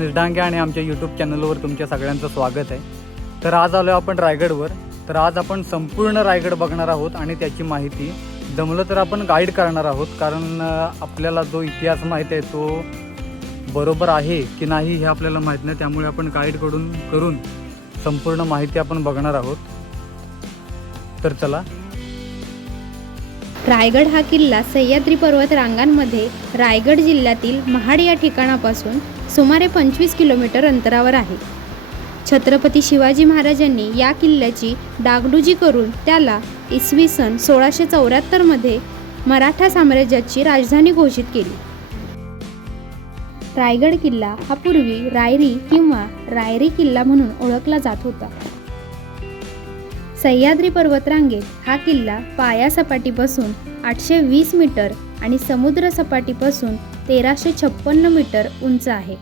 निर्डांगे आणि आमच्या यूट्यूब चॅनलवर तुमच्या सगळ्यांचं स्वागत आहे. तर आज आलो आपण रायगडवर. तर आज आपण संपूर्ण रायगड बघणार आहोत आणि त्याची माहिती. जमलं तर आपण गाईड करणार आहोत कारण आपल्याला जो इतिहास माहीत आहे तो बरोबर आहे की नाही हे आपल्याला माहीत नाही त्यामुळे आपण गाईडकडून करून संपूर्ण माहिती आपण बघणार आहोत. तर चला. रायगड हा किल्ला सह्याद्री पर्वत रांगांमध्ये रायगड जिल्ह्यातील महाड या ठिकाणापासून सुमारे पंचवीस किलोमीटर अंतरावर आहे. छत्रपती शिवाजी महाराजांनी या किल्ल्याची डागडुजी करून त्याला इसवी सन सोळाशे चौऱ्याहत्तरमध्ये मराठा साम्राज्याची राजधानी घोषित केली. रायगड किल्ला हा पूर्वी रायरी किंवा रायरी किल्ला म्हणून ओळखला जात होता. सह्याद्री पर्वतरांगेत हा किल्ला पाया सपाटीपासून आठशे वीस मीटर आणि समुद्र सपाटीपासून तेराशे छप्पन्न मीटर उंच आहे.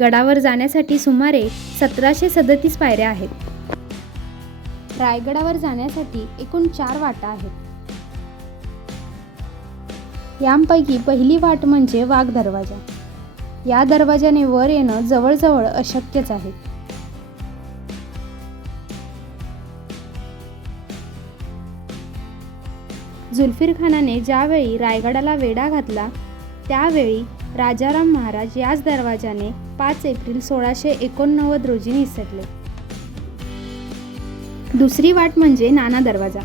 गडावर जाण्यासाठी सुमारे सतराशे सदतीस पायऱ्या आहेत. रायगडावर जाण्यासाठी एकूण चार वाटा आहेत. यांपैकी पहिली वाट म्हणजे वाघ दरवाजा. या दरवाजाने वर येणं जवळजवळ अशक्यच आहे. जुल्फिर खानाने ज्यावेळी रायगडाला वेढा घातला त्यावेळी राजाराम महाराज याच दरवाजाने पाच एप्रिल सोळाशे एकोणनव्वद रोजी निसटले. दुसरी वाट म्हणजे नाना दरवाजा.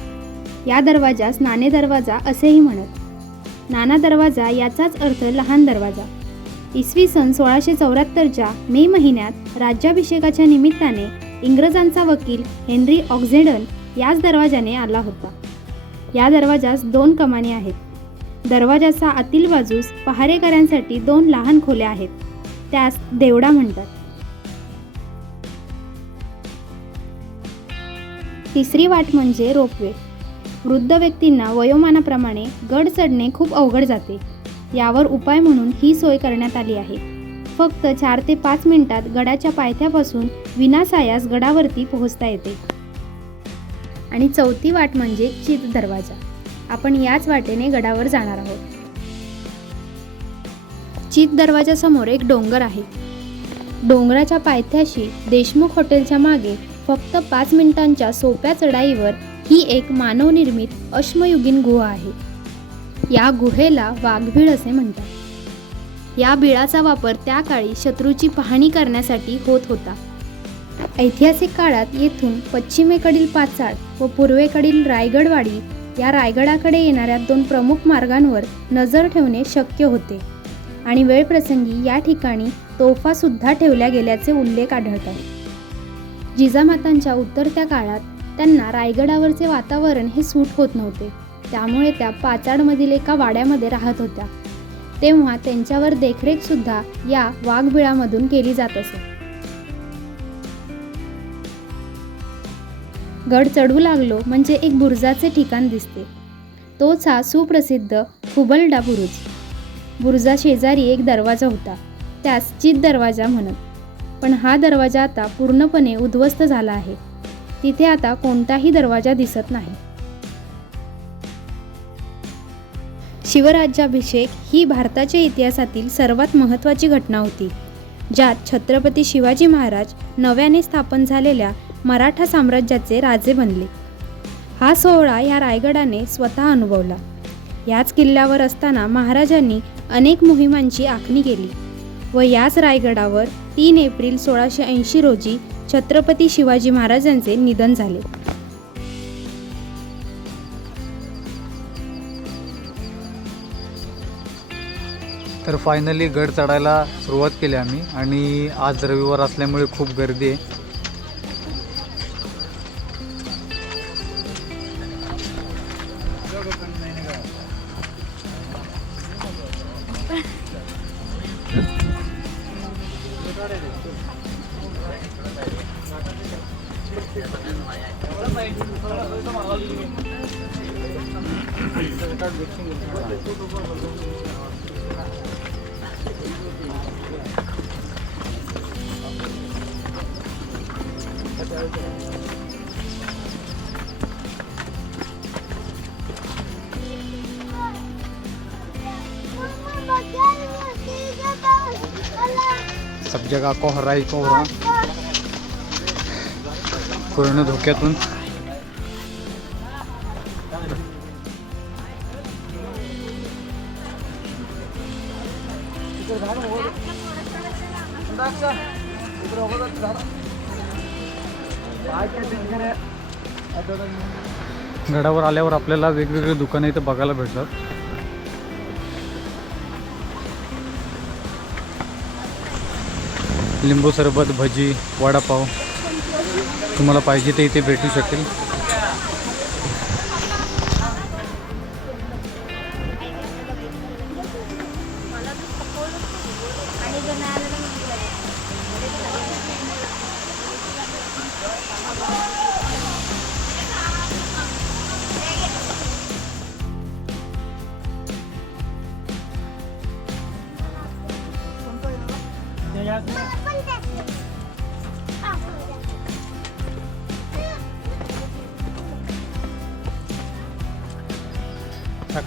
या दरवाजास नाणे दरवाजा असेही म्हणत. नाना दरवाजा याचाच अर्थ लहान दरवाजा. इसवी सन सोळाशे चौऱ्याहत्तरच्या मे महिन्यात राज्याभिषेकाच्या निमित्ताने इंग्रजांचा वकील हेनरी ऑक्झेडन याच दरवाजाने आला होता. या दरवाजास दोन कमानी आहेत. दरवाजाचा आतील बाजूस पहारेकऱ्यांसाठी दोन लहान खोल्या आहेत. त्यास देवडा म्हणतात. तिसरी वाट म्हणजे रोपवे. वृद्ध व्यक्तींना वयोमानाप्रमाणे गड चढणे खूप अवघड जाते. यावर उपाय म्हणून ही सोय करण्यात आली आहे. फक्त चार ते पाच मिनिटात गडाच्या पायथ्यापासून विनासायास गडावरती पोहोचता येते. आणि चौथी वाट म्हणजे चित दरवाजा. आपण याच वाटेने गडावर जाणार आहोत. चित दरवाजासमोर एक डोंगर आहे. डोंगराच्या पायथ्याशी देशमुख हॉटेलच्या मागे फक्त पाच मिनिटांच्या सोप्या चढाईवर ही एक मानवनिर्मित अश्मयुगीन गुहा आहे. या गुहेला वाघबीळ असे म्हणतात. या बिळाचा वापर त्या काळी शत्रूची पाहणी करण्यासाठी होत होता. ऐतिहासिक काळात येथून पश्चिमेकडील पाचाड व पूर्वेकडील रायगडवाडी या रायगडाकडे येणाऱ्या दोन प्रमुख मार्गांवर नजर ठेवणे शक्य होते. आणि वेळप्रसंगी या ठिकाणी तोफासुद्धा ठेवल्या गेल्याचे उल्लेख आढळतात. जिजामातांच्या उतरत्या काळात त्यांना रायगडावरचे वातावरण हे सूट होत नव्हते. त्यामुळे त्या पाचाडमधील एका वाड्यामध्ये राहत होत्या. तेव्हा त्यांच्यावर देखरेखसुद्धा या वाघबिळामधून केली जात असे. गड चढू लागलो म्हणजे एक बुरुजाचे ठिकाण दिसते. तोच हा सुप्रसिद्ध हुबलडा बुरुज. बुरुजा शेजारी एक दरवाजा होता. त्यास चित दरवाजा म्हणत. पण हा दरवाजा आता पूर्णपणे उद्ध्वस्त झाला आहे. तिथे आता कोणताही दरवाजा दिसत नाही. शिवराज्याभिषेक ही भारताच्या इतिहासातील सर्वात महत्त्वाची घटना होती. ज्यात छत्रपती शिवाजी महाराज नव्याने स्थापन झालेल्या मराठा साम्राज्याचे राजे बनले. हा सोहळा या रायगडाने स्वतः अनुभवला. याच किल्ल्यावर असताना महाराजांनी अनेक मोहिमांची आखणी केली व याच रायगडावर तीन एप्रिल सोळाशे ऐंशी रोजी छत्रपती शिवाजी महाराजांचे निधन झाले. तर फायनली गड चढायला सुरुवात केली आम्ही आणि आज रविवार असल्यामुळे खूप गर्दी आहे. सब जगा कोहराही कोहरा पूर्ण धोक्यातून। गडावर आल्यावर आपल्याला वेगवेगळे दुकानं इथं बघायला भेटतात. लिंबू सरबत भजी वडापाव तुम्हाला पाहिजे ते इथे भेटू शकेल.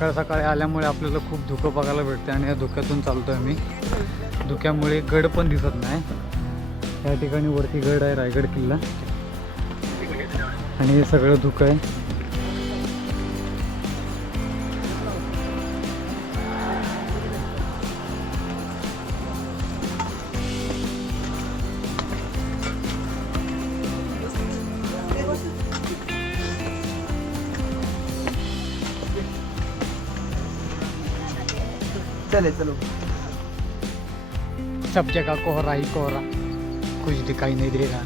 सकाळ सकाळी आल्यामुळे आपल्याला खूप धुकं बघायला भेटते आणि या धुक्यातून चालतो आहे मी. धुक्यामुळे गड पण दिसत नाही. या ठिकाणी वरती गड आहे रायगड किल्ला. आणि हे सगळं धुकं आहे. चले चलो सब जगह कोहरा ही कोहरा कुछ दिखाई नहीं दे रहा।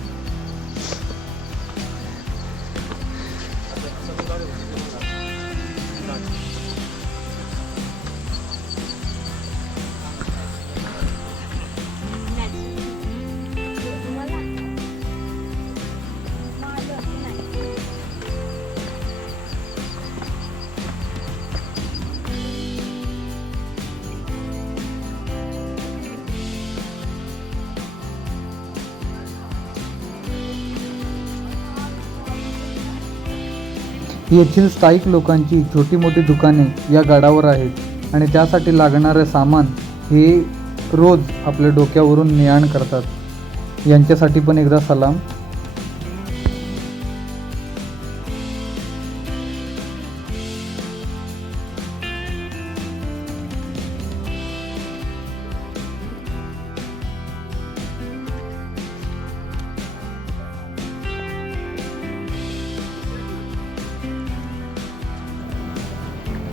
येथील स्थायिक लोकांची छोटी मोठी दुकाने या गडावर आहेत आणि त्यासाठी लागणारे सामान हे रोज आपल्या डोक्यावरून ने आण करतात. यांच्यासाठी पण एकदा सलाम.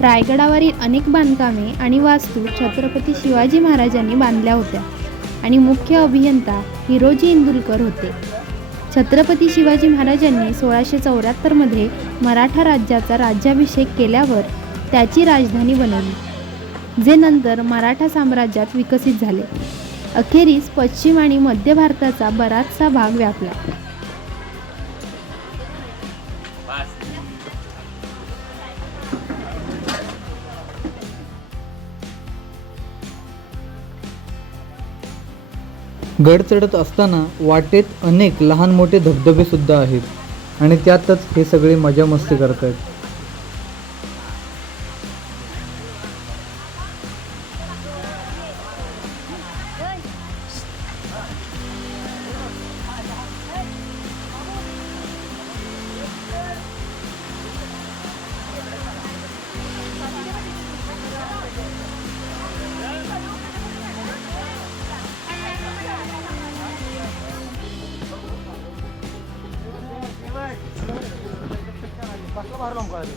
रायगडावरील अनेक बांधकामे आणि वास्तू छत्रपती शिवाजी महाराजांनी बांधल्या होत्या आणि मुख्य अभियंता हिरोजी इंदुलकर होते. छत्रपती शिवाजी महाराजांनी सोळाशे चौऱ्याहत्तरमध्ये मराठा राज्याचा राज्याभिषेक केल्यावर त्याची राजधानी बनवली जे नंतर मराठा साम्राज्यात विकसित झाले. अखेरीस पश्चिम आणि मध्य भारताचा बराचसा भाग व्यापला. गड चढत असताना वाटेत अनेक लहान मोठे धबधबेसुद्धा आहेत. आणि त्यातच हे सगळे मजा मस्ती parlong kali.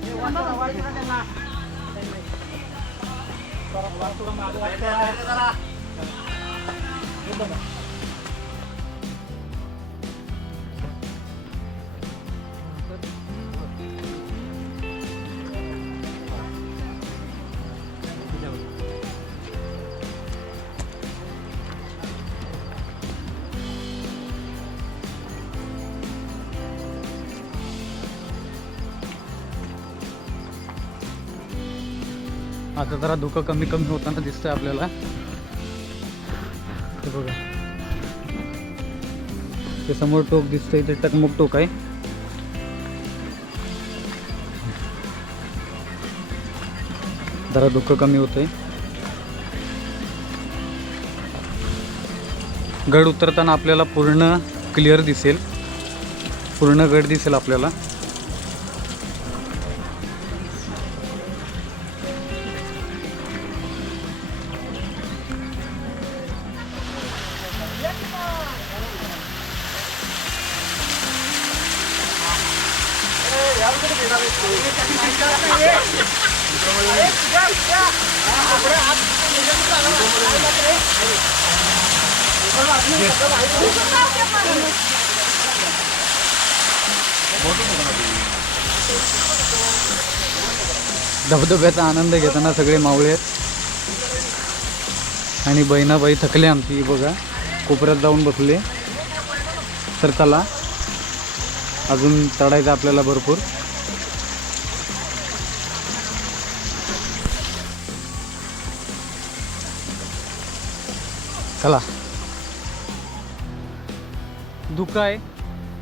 Ini warna आता जरा धुकं कमी कमी होताना दिसतंय आपल्याला. बघा. ते समोर टोक दिसतंय ते टकमुक टोक आहे. जरा धुकं कमी होतंय. गड उतरताना आपल्याला पूर्ण क्लिअर दिसेल. पूर्ण गड दिसेल आपल्याला. धबधब्याचा आनंद घेताना सगळे मावळे आहेत. आणि बहिणाबाई थकले आमची बघा. कोपऱ्यात जाऊन बसले. तर चला. अजून चढायचं आपल्याला भरपूर. चला. धुकं आहे.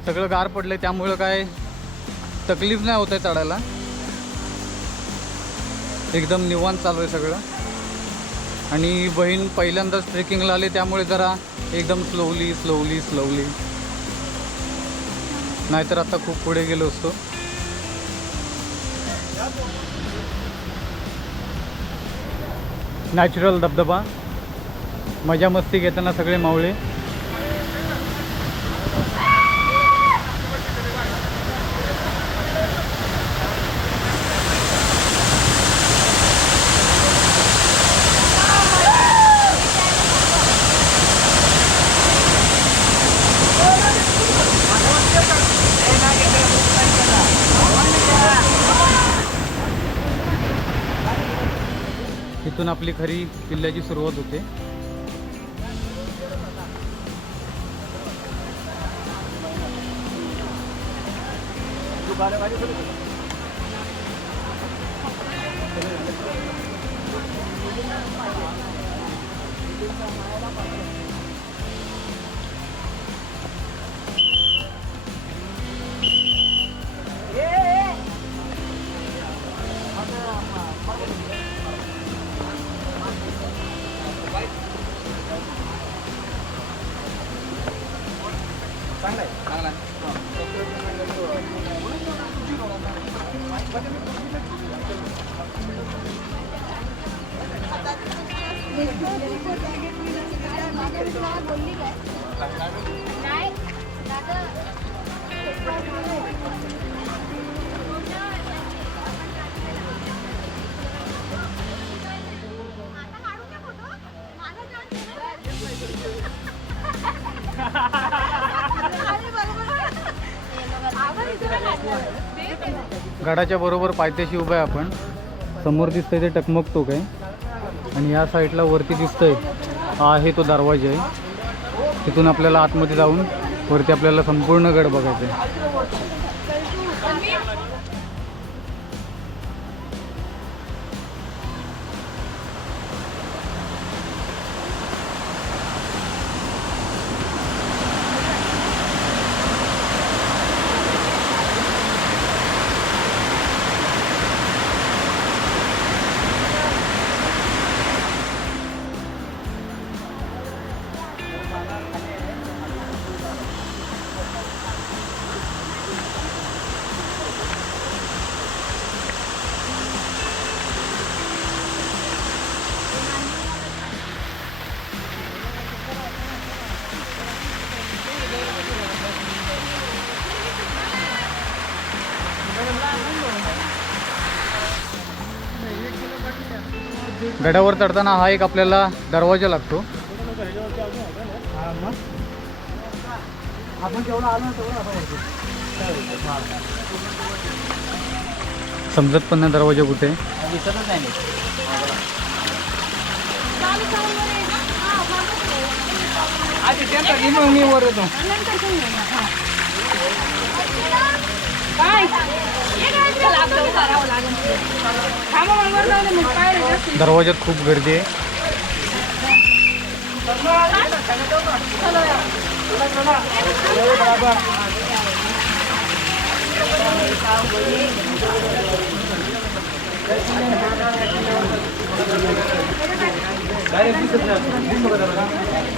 सगळं गार पडलंय त्यामुळं काय तकलीफ नाही होत आहे चढायला. एकदम निवांत चालू आहे सगळं. आणि बहीण पहिल्यांदाच ट्रेकिंगला आले त्यामुळे जरा एकदम स्लोवली स्लोवली स्लोवली नाहीतर आता खूप पुढे गेलो असतो. नॅचरल धबधबा मजा मस्ती घेताना सगळे मावळे इथून आपली खरी किल्ल्याची सुरुवात होते. दुकान है भाई दुकान गडाच्या बरोबर पायथ्याशी उभं आहे आपण. समोर दिसतंय ते टकमकतो काय आणि या साईडला वरती दिसतंय. हा आहे तो दरवाजा आहे. तिथून आपल्याला आतमध्ये जाऊन वरती आपल्याला संपूर्ण गड बघायचं आहे. गडावर चढताना हा एक आपल्याला दरवाजा लागतो. समजत पण नाही दरवाजा कुठे. आहे. दरवाज्यात खूप गर्दी आहे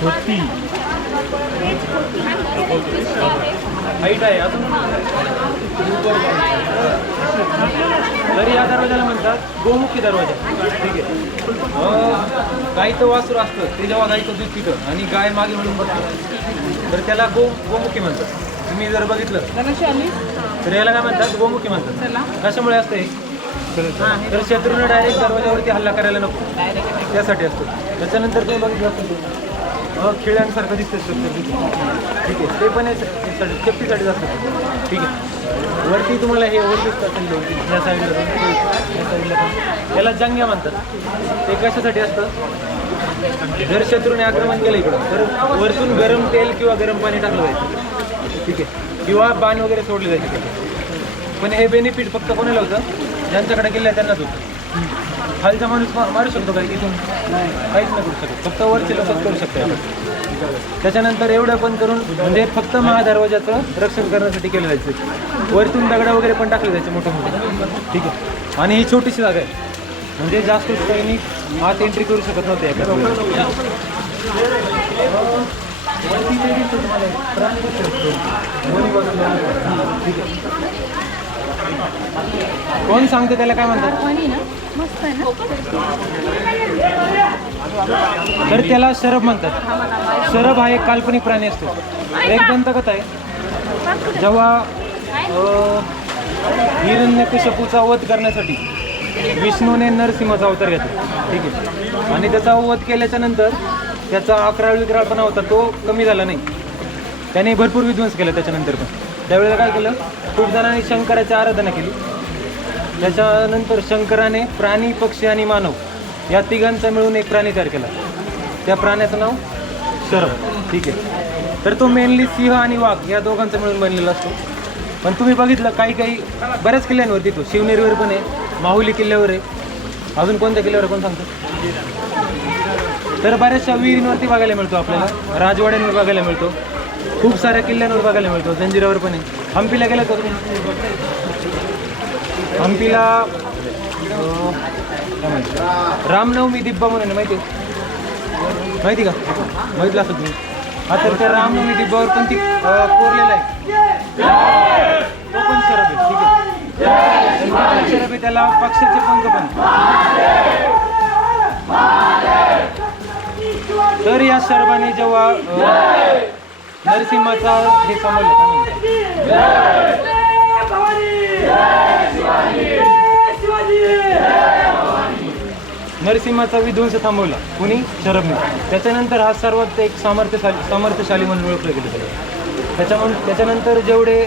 होती हाईट आहे अजून या दरवाजाला म्हणतात गोमुखी दरवाजा. ठीक आहे. अं, गाईचं वासरू असतं. ते जेव्हा गाईचं दूध पितं आणि गाय मागे म्हणून बघतं तर त्याला गो गोमुखी म्हणतात. तुम्ही जर बघितलं तर याला काय म्हणतात? गोमुखी म्हणतात. कशामुळे असतं हे? तर शत्रूने डायरेक्ट दरवाजावरती हल्ला करायला नको. त्यासाठी असतो. त्याच्यानंतर तुम्ही बघितलं खेळ्यांसारखं दिसतं ठीक आहे ते पण यासाठी सेफ्टीसाठीच असतं ठीक आहे. वरती तुम्हाला हे वर दिसतं असेल दोन या साईडला पण, या साईडला पण याला जंग्या म्हणतात. ते कशासाठी असतं? जर शत्रूने आक्रमण केलं इकडं तर वरतून गरम तेल किंवा गरम पाणी टाकलं जायचं. ठीक आहे. किंवा बाण वगैरे सोडले जायचे. पण हे बेनिफिट फक्त कोणाला होतं? ज्यांच्याकडे गेलं त्यांनाच होतं. खालचा माणूस मा- मारू शकतो काय इथून काहीच नाही करू शकत. फक्त वरचे लोकच करू शकतो त्याच्यानंतर एवढं पण करून म्हणजे फक्त महादरवाजाचं रक्षण करण्यासाठी केलं जायचं. वरतून दगडं वगैरे पण टाकले जायचे मोठे मोठे ठीक आहे. आणि ही छोटीशी जागा आहे. म्हणजे जास्त सैनिक आत एंट्री करू शकत नव्हते एका वेळेला. वरती दिसतं तुम्हाला एक प्राणी दोन्ही बाजूला. ठीक आहे कोण सांगते त्याला काय म्हणतात? तर त्याला शरभ म्हणतात. शरभ हा एक काल्पनिक प्राणी असतो. एक दंतकथा आहे. जेव्हा अं, हिरण्यकश्यपूचा वध करण्यासाठी विष्णूने नरसिंहाचा अवतार घेतला. ठीक आहे. आणि त्याचा वध केल्याच्यानंतर त्याचा अकराळ विक्राळपणा होता तो कमी झाला नाही. त्याने भरपूर विध्वंस केला त्याच्यानंतर पण. त्यावेळेला काय केलं? खूप जणांनी शंकराची आराधना केली. त्याच्यानंतर शंकराने प्राणी पक्षी आणि मानव या तिघांचा मिळून एक प्राणी तयार केला. त्या प्राण्याचं नाव शरभ ठीक आहे. तर तो मेनली सिंह आणि वाघ या दोघांचा मिळून बनलेला असतो. पण तुम्ही बघितलं काही काही बऱ्याच किल्ल्यांवरती तो शिवनेरीवर पण आहे माहुली किल्ल्यावर आहे. अजून कोणत्या किल्ल्यावर कोण सांगतो? तर बऱ्याचशा विहिरींवरती बघायला मिळतो आपल्याला. राजवाड्यांवर बघायला मिळतो. खूप साऱ्या किल्ल्यांवर बघायला मिळतो. जंजिरावर पण आहे. हम्पीला गेला तर हम्पीला काय रामनवमी दिब्बा म्हणून माहिती आहे? माहिती का? माहितलं असं तुम्ही. हा तर त्या रामनवमी दिब्बावर पण ती कोरलेला आहे. तो पण शरब आहे ठीक आहे. तर शरब आहे त्याला पक्षाचे पंख पण तर या शरबाने जेव्हा नरसिंहाचा हे समजलं नरसिंहाचा विध्वंस थांबवला. कुणी? शरभने. त्याच्यानंतर हा सर्वात एक सामर्थ्यशाली सामर्थ्यशाली म्हणून ओळखलं गेलं त्याला. त्याच्यामुळे त्याच्यानंतर जेवढे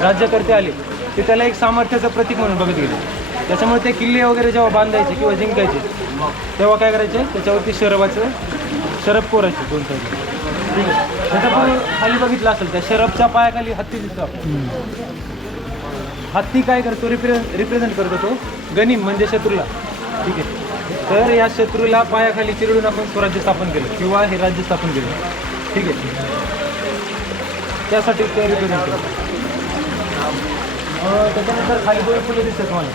राज्यकर्ते आले ते त्याला एक सामर्थ्याचं प्रतीक म्हणून बघत गेले. त्याच्यामुळे ते किल्ले वगैरे जेव्हा बांधायचे किंवा जिंकायचे तेव्हा काय करायचे? त्याच्यावरती शरबाचं शरब कोरायचे दोन ठीक आहे त्याचा पण खाली बघितलं असेल त्या शरबच्या पायाखाली हत्ती दिसतो हत्ती काय करतो? रिप्रे रिप्रेझेंट करतो तो. गनिम म्हणजे शत्रूला. ठीक आहे. तर या शत्रूला पायाखाली चिरडून आपण स्वराज्य स्थापन केलं. किंवा हे राज्य स्थापन केलं. ठीक आहे. त्यासाठी ते रिप्रेझेंट करतो त्याच्यानंतर खाली गोळी फुलं दिसतात तुम्हाला.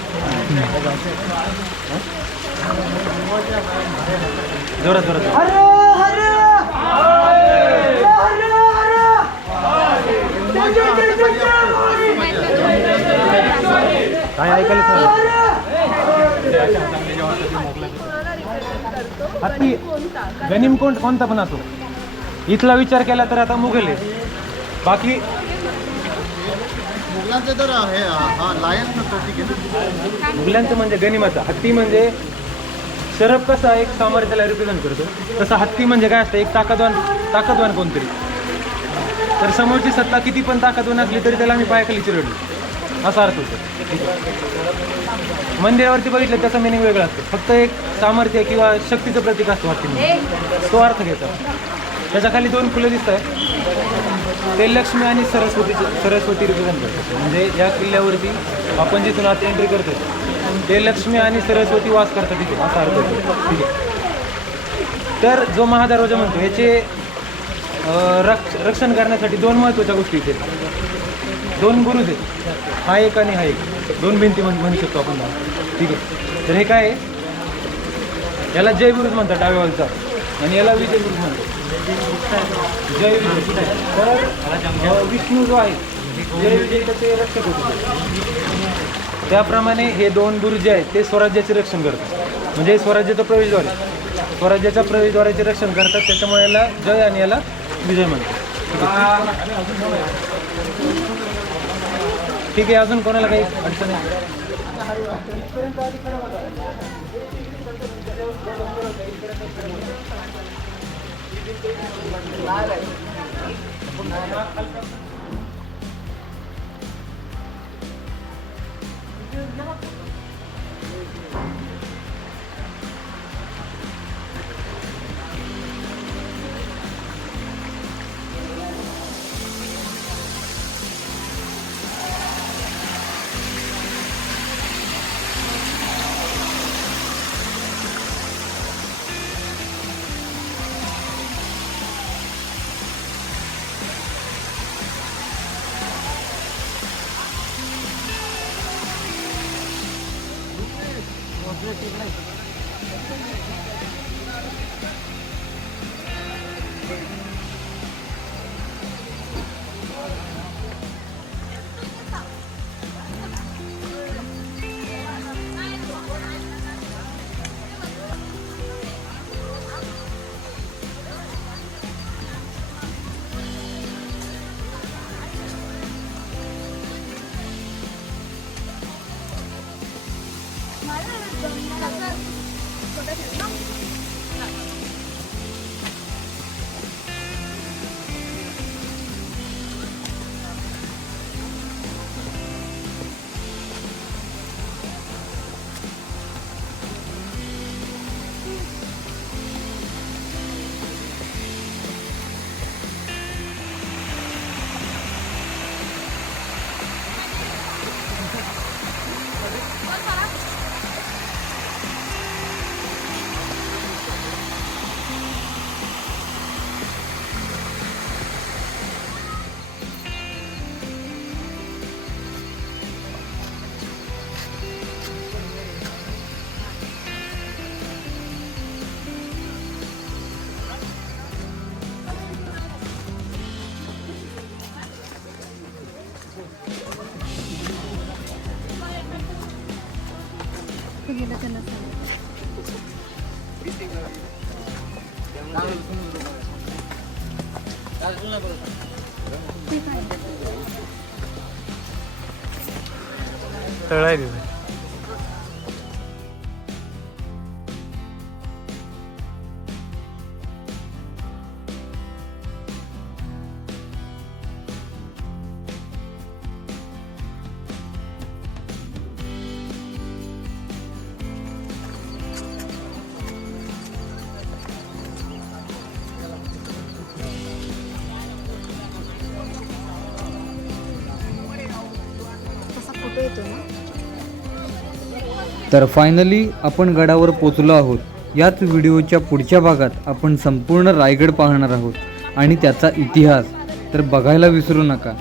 जोरात जोरात. काय ऐकायला हत्ती गनिम कोण कोणता पण असो. इथला विचार केला तर आता मुघल आहे. बाकी मुघलांचं तर आहे हा लायन मुघलांचं म्हणजे गनिमाचा हत्ती म्हणजे शरब कसा एक सामर्थ्याला रिप्रेझेंट करतो? तसा हत्ती म्हणजे काय असतं? एक ताकदवान ताकदवान कोणतरी. तर समोरची सत्ता किती पण ताकदवान असली तरी त्याला मी पायाखाली चिरडलो असा अर्थ होतो. मंदिरावरती बघितलं त्याचा मिनिंग वेगळा असतो. फक्त एक सामर्थ्य किंवा शक्तीचं प्रतीक असतो वाटते तो अर्थ घेतात. त्याच्याखाली दोन फुलं दिसत आहे ते लक्ष्मी आणि सरस्वतीचं सरस्वती रिप्रेझेंट करतात. म्हणजे या किल्ल्यावरती आपण जिथून आत एंट्री करतो ते लक्ष्मी आणि सरस्वती वास करतात. तिथे असा अर्थ होतो. ठीक आहे. तर जो महादरवाजा म्हणतो याचे रक्ष रक्षण करण्यासाठी दोन महत्त्वाच्या गोष्टी इथे. आहेत. दोन गुरुज आहेत हा एक आणि हा एक. दोन भिंती म्हण म्हणू शकतो आपण ठीक आहे. तर हे काय आहे? याला जय गुरुज म्हणतात डाव्या बाजूचा आणि याला विजय गुरुज म्हणतात. जय विजय. तर विष्णू जो आहे जय विजय ते रक्षक होते. त्याप्रमाणे हे दोन गुरुजे जे आहेत ते स्वराज्याचे रक्षण करतात. म्हणजे स्वराज्याचं प्रवेशद्वार आहे. स्वराज्याच्या प्रवेशद्वाराचे रक्षण करतात. त्याच्यामुळे याला जय आणि याला विजय म्हणतात ठीक आहे अजून काही अडचण आहे तळ तर फायनली आपण गडावर पोचलो आहोत. याच व्हिडिओच्या पुढच्या भागात आपण संपूर्ण रायगड पाहणार आहोत आणि त्याचा इतिहास. तर बघायला विसरू नका.